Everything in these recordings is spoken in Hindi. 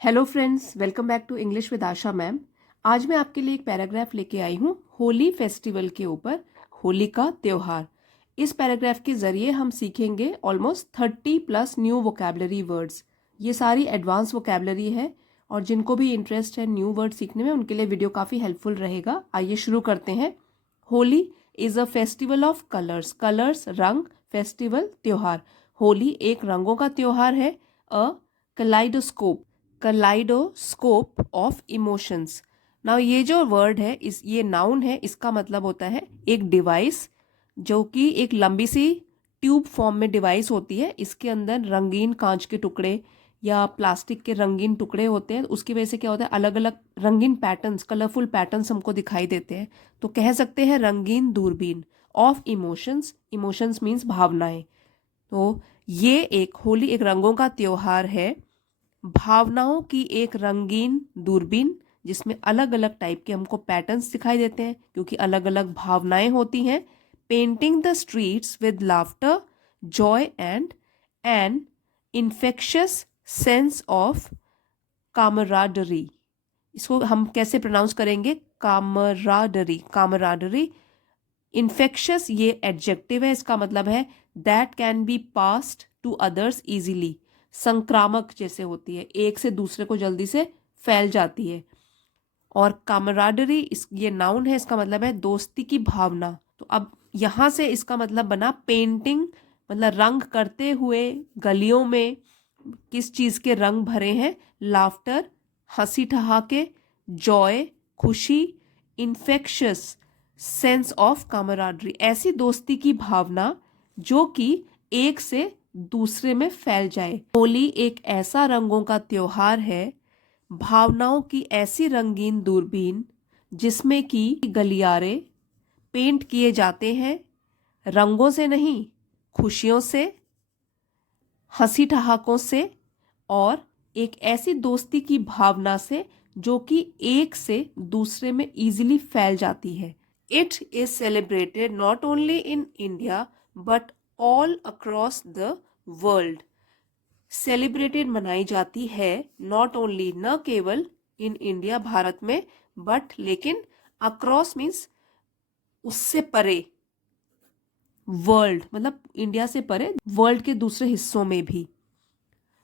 Hello friends, welcome back to English with Asha ma'am. आज मैं आपके लिए एक पैराग्राफ लेके आई हूँ होली फेस्टिवल के ऊपर, होली का त्योहार। इस पैराग्राफ के ज़रिए हम सीखेंगे ऑलमोस्ट 30+ न्यू वोकेबलरी वर्ड्स। ये सारी एडवांस वोकेबलरी है और जिनको भी इंटरेस्ट है न्यू वर्ड सीखने में उनके लिए वीडियो काफ़ी हेल्पफुल रहेगा। आइए शुरू करते हैं। Holi is a festival of colours. Colours रंग, फेस्टिवल त्योहार। होली एक रंगों का त्योहार है। अ कलाइडोस्कोप ऑफ इमोशंस। नाउ ये जो वर्ड है, ये नाउन है, इसका मतलब होता है एक डिवाइस जो कि एक लंबी सी ट्यूब फॉर्म में डिवाइस होती है। इसके अंदर रंगीन कांच के टुकड़े या प्लास्टिक के रंगीन टुकड़े होते हैं। उसकी वजह से क्या होता है, अलग अलग रंगीन पैटर्न्स, कलरफुल पैटर्न्स हमको दिखाई देते हैं। तो कह सकते हैं रंगीन दूरबीन ऑफ इमोशंस। इमोशंस मीन्स भावनाएं। तो ये एक होली एक रंगों का त्योहार है, भावनाओं की एक रंगीन दूरबीन जिसमें अलग अलग टाइप के हमको पैटर्न्स दिखाई देते हैं क्योंकि अलग अलग भावनाएं होती हैं। Painting the streets with laughter, joy and an infectious sense of camaraderie. इसको हम कैसे प्रोनाउंस करेंगे? कामराडरी, कामराडरी। इन्फेक्शियस ये एडजेक्टिव है, इसका मतलब है that can be passed to others easily. संक्रामक जैसे होती है, एक से दूसरे को जल्दी से फैल जाती है। और कामराडरी ये नाउन है, इसका मतलब है दोस्ती की भावना। तो अब यहाँ से इसका मतलब बना पेंटिंग, मतलब रंग करते हुए गलियों में किस चीज़ के रंग भरे हैं? लाफ्टर, हंसी ठहाके, जॉय, खुशी, इन्फेक्शियस सेंस ऑफ कामराडरी, ऐसी दोस्ती की भावना जो कि एक से दूसरे में फैल जाए। होली एक ऐसा रंगों का त्योहार है, भावनाओं की ऐसी रंगीन दूरबीन जिसमें कि गलियारे पेंट किए जाते हैं रंगों से नहीं, खुशियों से, हंसी ठहाकों से और एक ऐसी दोस्ती की भावना से जो कि एक से दूसरे में इजीली फैल जाती है। It is celebrated not only in India but all across the world. Celebrated मनाई जाती है नॉट ओनली, न केवल इन इंडिया भारत में, बट लेकिन अक्रॉस मीन्स उससे परे, वर्ल्ड मतलब इंडिया से परे वर्ल्ड के दूसरे हिस्सों में भी।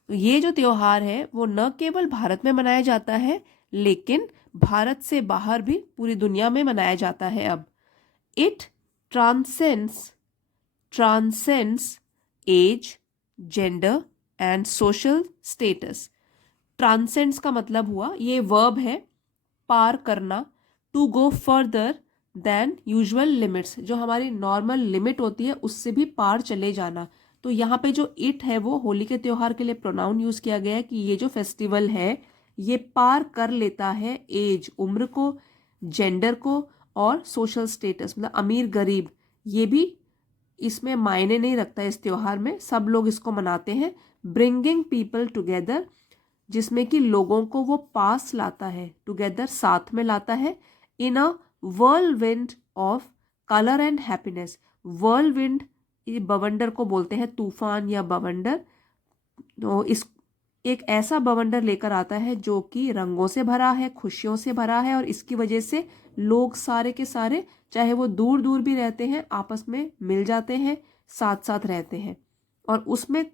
तो ये जो त्योहार है वो न केवल भारत में मनाया जाता है लेकिन भारत से बाहर भी पूरी दुनिया में मनाया जाता है अब। It transcends transcends age, gender and social status. Transcends का मतलब हुआ, ये वर्ब है, पार करना, to go further than usual limits, जो हमारी नॉर्मल लिमिट होती है उससे भी पार चले जाना। तो यहाँ पे जो इट है वो होली के त्योहार के लिए प्रोनाउन यूज किया गया है कि ये जो फेस्टिवल है ये पार कर लेता है एज, उम्र को, जेंडर को और सोशल स्टेटस, मतलब अमीर गरीब, ये भी इसमें मायने नहीं रखता। इस त्योहार में सब लोग इसको मनाते हैं। ब्रिंगिंग पीपल टुगेदर, जिसमें कि लोगों को वो पास लाता है, टुगेदर साथ में लाता है। इन अ whirlwind of colour and happiness. whirlwind ये बवंडर को बोलते हैं, तूफान या बवंडर। तो इस एक ऐसा बवंडर लेकर आता है जो कि रंगों से भरा है, खुशियों से भरा है और इसकी वजह से लोग सारे के सारे, चाहे वो दूर दूर भी रहते हैं, आपस में मिल जाते हैं, साथ साथ रहते हैं। और उसमें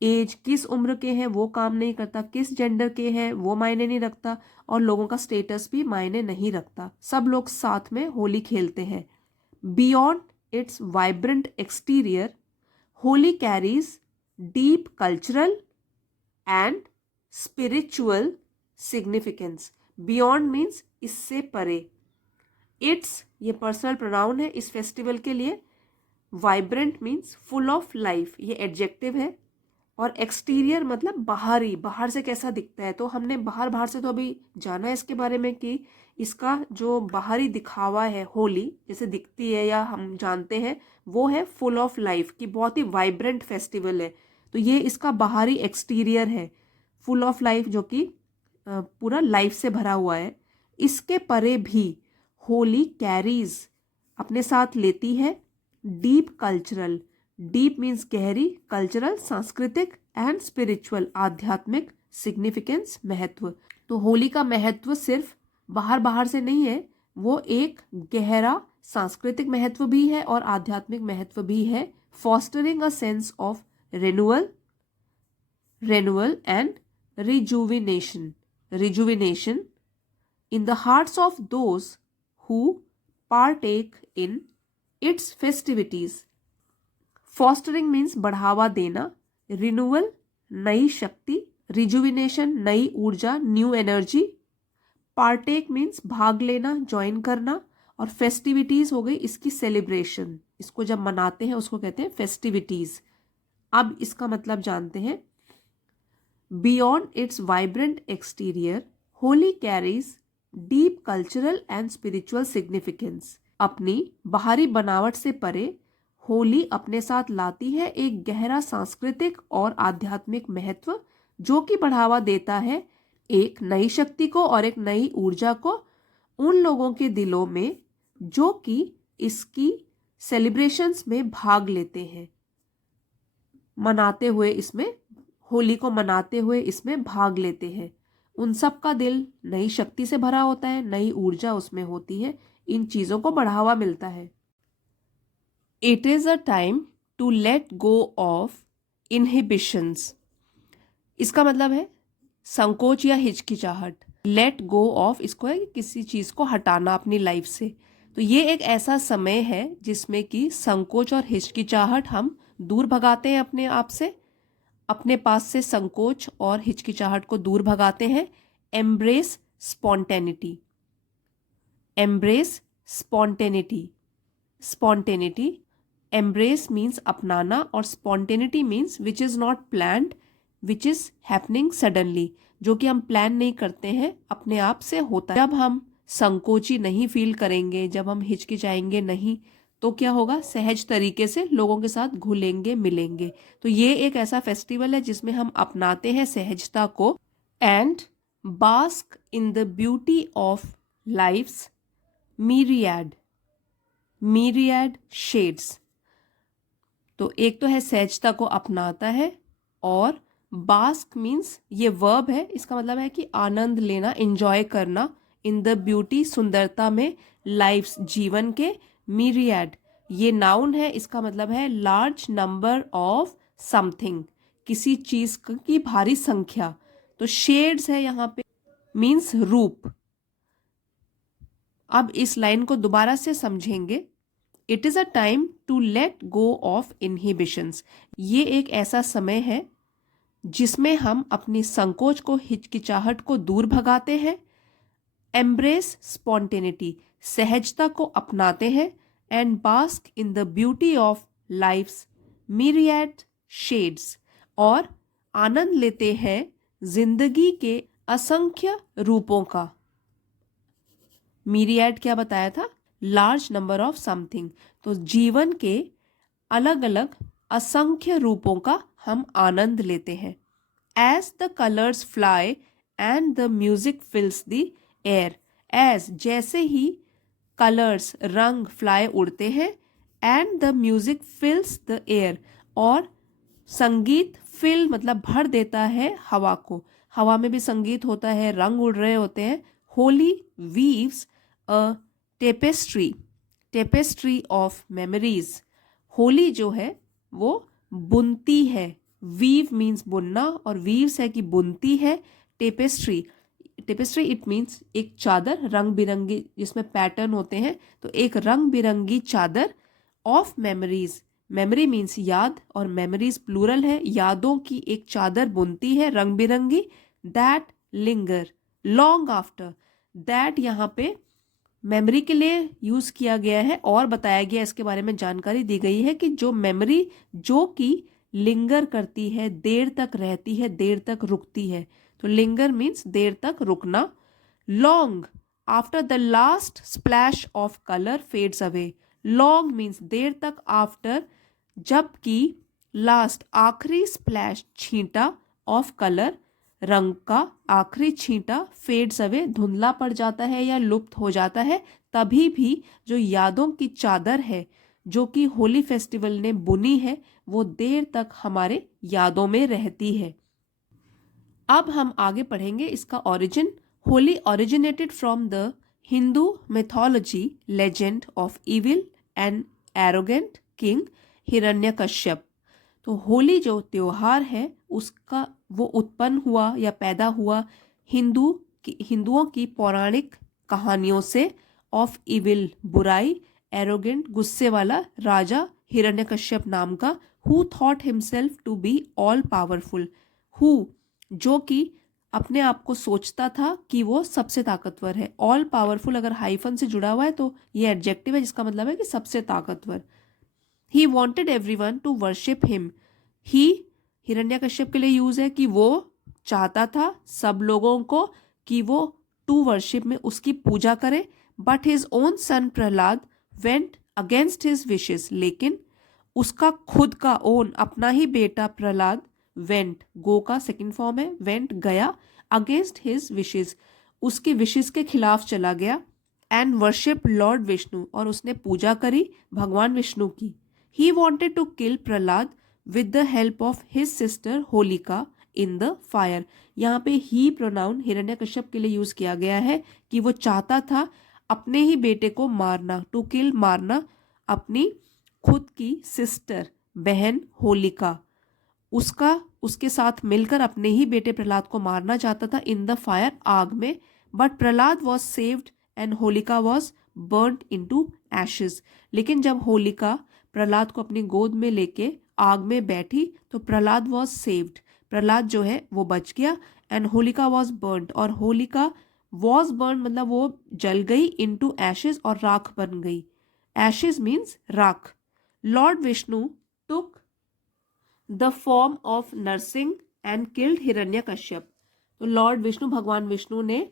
एज, किस उम्र के हैं वो काम नहीं करता, किस जेंडर के हैं वो मायने नहीं रखता और लोगों का स्टेटस भी मायने नहीं रखता, सब लोग साथ में होली खेलते हैं। Beyond it's vibrant exterior, Holi carries deep cultural and spiritual significance. Beyond means इससे परे। इट्स ये पर्सनल प्रोनाउन है इस फेस्टिवल के लिए। Vibrant means full of life, ये एडजेक्टिव है। और एक्सटीरियर मतलब बाहरी, बाहर से कैसा दिखता है। तो हमने बाहर से तो अभी जाना है इसके बारे में कि इसका जो बाहरी दिखावा है होली जैसे दिखती है या हम जानते हैं, वो है फुल ऑफ लाइफ, की बहुत ही वाइब्रेंट फेस्टिवल है। तो ये इसका बाहरी एक्सटीरियर है, फुल ऑफ लाइफ, जो कि पूरा लाइफ से भरा हुआ है। इसके परे भी होली कैरीज अपने साथ लेती है डीप कल्चरल, डीप मीन्स गहरी, कल्चरल सांस्कृतिक एंड स्पिरिचुअल आध्यात्मिक सिग्निफिकेंस, महत्व। तो होली का महत्व सिर्फ बाहर बाहर से नहीं है, वो एक गहरा सांस्कृतिक महत्व भी है और आध्यात्मिक महत्व भी है। Fostering a sense of renewal and rejuvenation in the hearts of those who partake in its festivities. Fostering means बढ़ावा देना, renewal नई शक्ति, rejuvenation नई ऊर्जा, न्यू एनर्जी, partake means भाग लेना, ज्वाइन करना, और festivities हो गई इसकी सेलिब्रेशन, इसको जब मनाते हैं उसको कहते हैं festivities। अब इसका मतलब जानते हैं। Beyond it's vibrant exterior, Holi carries deep cultural and spiritual significance. अपनी बाहरी बनावट से परे होली अपने साथ लाती है एक गहरा सांस्कृतिक और आध्यात्मिक महत्व, जो कि बढ़ावा देता है एक नई शक्ति को और एक नई ऊर्जा को उन लोगों के दिलों में जो कि इसकी सेलिब्रेशंस में भाग लेते हैं, मनाते हुए, इसमें होली को मनाते हुए इसमें भाग लेते हैं। उन सब का दिल नई शक्ति से भरा होता है, नई ऊर्जा उसमें होती है, इन चीज़ों को बढ़ावा मिलता है। It is a time to let go of inhibitions. इसका मतलब है संकोच या हिचकिचाहट। लेट गो ऑफ इसको है कि किसी चीज़ को हटाना अपनी लाइफ से। तो ये एक ऐसा समय है जिसमें कि संकोच और हिचकिचाहट हम दूर भगाते हैं अपने आप से, अपने पास से संकोच और हिचकिचाहट को दूर भगाते हैं। Embrace spontaneity, embrace spontaneity, spontaneity, embrace means अपनाना और spontaneity means which is not planned, which is happening suddenly, जो कि हम प्लान नहीं करते हैं, अपने आप से होता है। जब हम संकोची नहीं फील करेंगे, जब हम हिचकिचाएंगे नहीं, तो क्या होगा, सहज तरीके से लोगों के साथ घुलेंगे मिलेंगे। तो ये एक ऐसा फेस्टिवल है जिसमें हम अपनाते हैं सहजता को। And bask in the beauty of life's myriad shades. तो एक तो है सहजता को अपनाता है, और बास्क मीन्स ये वर्ब है, इसका मतलब है कि आनंद लेना, एंजॉय करना। इन द ब्यूटी सुंदरता में, लाइफ्स जीवन के, myriad ये नाउन है, इसका मतलब है लार्ज नंबर ऑफ समथिंग, किसी चीज की भारी संख्या। तो शेड्स है यहाँ पे, मीन्स रूप। अब इस लाइन को दोबारा से समझेंगे। It is a time to let go of inhibitions. ये एक ऐसा समय है जिसमें हम अपनी संकोच को, हिचकिचाहट को दूर भगाते हैं। एम्ब्रेस स्पॉन्टेनिटी, सहजता को अपनाते हैं। And bask in the beauty of life's myriad shades, और आनंद लेते हैं जिंदगी के असंख्य रूपों का। myriad क्या बताया था, लार्ज नंबर ऑफ समथिंग। तो जीवन के अलग अलग असंख्य रूपों का हम आनंद लेते हैं। As the colours fly and the music fills the air, as जैसे ही कलर्स रंग फ्लाई उड़ते हैं, and the music fills the air और संगीत फिल मतलब भर देता है हवा को। हवा में भी संगीत होता है, रंग उड़ रहे होते हैं। Holi weaves a tapestry of memories. Holi जो है वो बुनती है, वीव मीन्स बुनना और वीव्स है कि बुनती है। टेपेस्ट्री इट मीन्स एक चादर, रंग बिरंगी जिसमें पैटर्न होते हैं, तो एक रंग बिरंगी चादर ऑफ मेमोरीज। मेमोरी मीन्स याद और मेमोरीज प्लूरल है, यादों की एक चादर बुनती है रंग बिरंगी। That linger long after, that यहाँ पे मेमोरी के लिए यूज किया गया है और बताया गया, इसके बारे में जानकारी दी गई है कि जो मेमोरी जो कि लिंगर करती है, देर तक रहती है, देर तक रुकती है। तो लिंगर मीन्स देर तक रुकना। Long after the last splash of colour fades away, long means there तक आफ्टर, जबकि लास्ट आखिरी स्प्लैश छींटा ऑफ कलर रंग का आखिरी छींटा फेड्स अवे धुंधला पड़ जाता है या लुप्त हो जाता है, तभी भी जो यादों की चादर है जो कि होली फेस्टिवल ने बुनी है वो देर तक हमारे यादों में रहती है। अब हम आगे पढ़ेंगे इसका origin. Holi originated from the Hindu mythology legend of evil and arrogant king Hiranyakashyap. तो होली जो त्योहार है उसका वो उत्पन्न हुआ या पैदा हुआ हिंदुओं की पौराणिक कहानियों से। ऑफ इविल बुराई, एरोगेंट गुस्से वाला राजा हिरण्यकश्यप नाम का, who thought himself to be all powerful, who जो कि अपने आप को सोचता था कि वो सबसे ताकतवर है। ऑल पावरफुल अगर हाइफन से जुड़ा हुआ है तो ये एडजेक्टिव है जिसका मतलब है कि सबसे ताकतवर। He wanted everyone to worship him. He Hiranyakashyap के लिए यूज है कि वो चाहता था सब लोगों को कि वो टू वर्शिप में उसकी पूजा करे। But his own son Prahlad went against his wishes, लेकिन उसका खुद का ओन अपना ही बेटा प्रहलाद वेंट, गो का सेकंड फॉर्म है, वेंट गया, अगेंस्ट हिज विशेस उसके विशेस के खिलाफ चला गया। एंड वर्शिप लॉर्ड विष्णु और उसने पूजा करी भगवान विष्णु की। He wanted to kill Prahlad with the help of his sister Holika in the fire. यहाँ पे ही प्रोनाउन हिरण्यकश्यप के लिए यूज किया गया है कि वो चाहता था अपने ही बेटे को मारना, टू किल मारना, अपनी खुद की सिस्टर बहन होलिका उसके साथ मिलकर अपने ही बेटे प्रहलाद को मारना चाहता था इन द फायर, आग में। But Prahlad was saved and Holika was burned into ashes. लेकिन जब होलिका प्रहलाद को अपनी गोद में लेके आग में बैठी तो प्रहलाद वॉज सेव्ड, प्रहलाद जो है वो बच गया। एंड होलिका वॉज बर्न्ड, और होलिका वॉज बर्न मतलब वो जल गई, इनटू एशेस और राख बन गई। एशेस मीन्स राख। Lord Vishnu took the form of Narasimha and killed Hiranyakashipu. तो लॉर्ड विष्णु भगवान विष्णु ने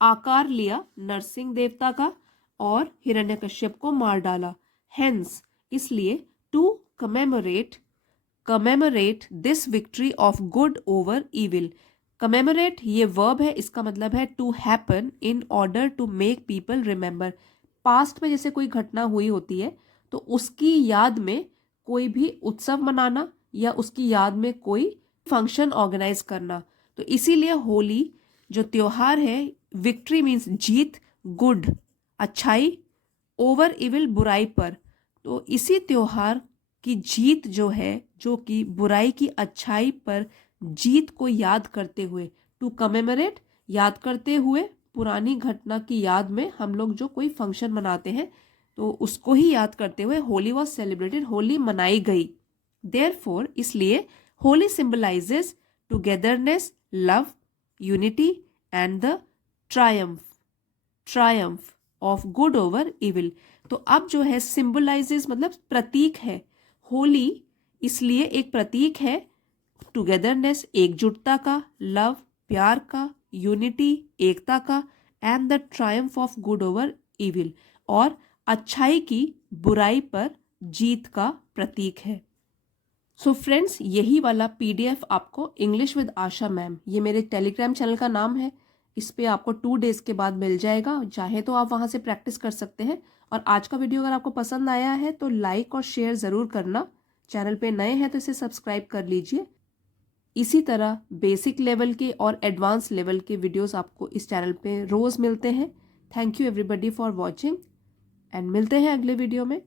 आकार लिया नरसिंह देवता का और हिरण्यकश्यप को मार डाला। हेंस इसलिए to commemorate this victory of good over evil. Commemorate ये वर्ब है, इसका मतलब है to happen in order to make people remember. Past में जैसे कोई घटना हुई होती है तो उसकी याद में कोई भी उत्सव मनाना या उसकी याद में कोई फंक्शन ऑर्गेनाइज करना। तो इसीलिए होली जो त्योहार है, विक्ट्री मीन्स जीत, गुड अच्छाई, ओवर इविल बुराई पर। तो इसी त्योहार की जीत जो है, जो कि बुराई की अच्छाई पर जीत को याद करते हुए, टू कमेमोरेट याद करते हुए, पुरानी घटना की याद में हम लोग जो कोई फंक्शन मनाते हैं तो उसको ही याद करते हुए होली वॉज सेलिब्रेटेड, होली मनाई गई। देयरफॉर इसलिए Holi symbolizes togetherness, love, unity and the Triumph of good over evil. तो अब जो है सिंबलाइजेस मतलब प्रतीक है, होली इसलिए एक प्रतीक है टुगेदरनेस एकजुटता का, लव प्यार का, यूनिटी एकता का, and the Triumph of good over evil और अच्छाई की बुराई पर जीत का प्रतीक है। सो फ्रेंड्स, यही वाला पीडीएफ आपको इंग्लिश विद आशा मैम, ये मेरे टेलीग्राम चैनल का नाम है, इस पे आपको 2 डेज के बाद मिल जाएगा। चाहे तो आप वहाँ से प्रैक्टिस कर सकते हैं। और आज का वीडियो अगर आपको पसंद आया है तो लाइक और शेयर ज़रूर करना। चैनल पे नए हैं तो इसे सब्सक्राइब कर लीजिए। इसी तरह बेसिक लेवल के और एडवांस लेवल के वीडियोस आपको इस चैनल पे रोज़ मिलते हैं। Thank you everybody for watching and मिलते हैं अगले वीडियो में।